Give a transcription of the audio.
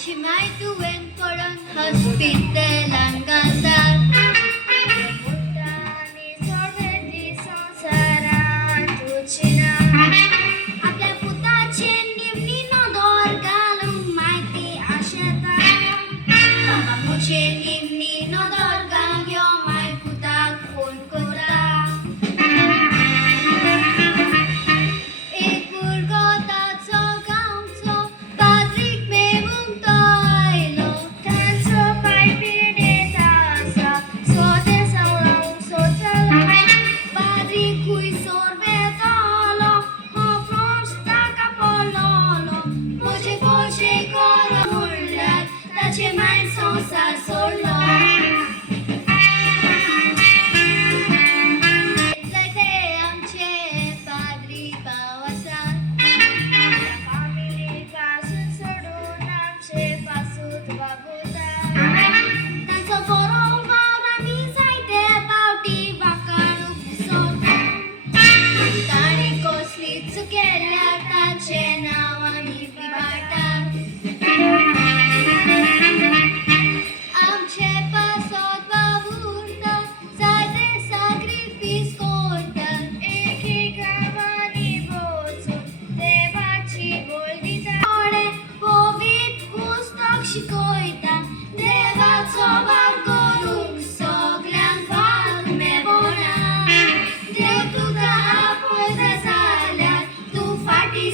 Chimay tuwin koron hospital ang gandar. आपल्या पुताचे निमनी नदर घालून माहिती आशेता बाबा मुझे निमनी नदर घालून यो माय पुताक फोन करा एक भुरगो ताचो गांवचो पाद्रीक मेळून तो आयलो ताचो पाय पिडेत आसा सो ते सांगूंक सोदतालो पाद्रीक खुयसर वेतालो हो फ्रॉन्स ताका पळयलो म्हजे पोशे कर म्हणल्यार ताचे मायन संवसार सोडलो ते आमचे पाद्री भाव आसा फामिली पासून सोडून आमचे पासून वागुता तांचो बरो वावर आमी जायते फावटी वाखाणूंक विसरता ताणें कसलीच केल्यार ताचें नांव आमी पिबाडटात आमचे पासत वावुरता जायते सॅक्रिफीस करतात एक गांवांनी वचून देवाची बोल दिता थोडे पवित्र पुस्तक शिकयता देवाचो वावर करूंक सगल्यांक भाग मेळना देव तुका आपयता जाल्यार तूं फाटीं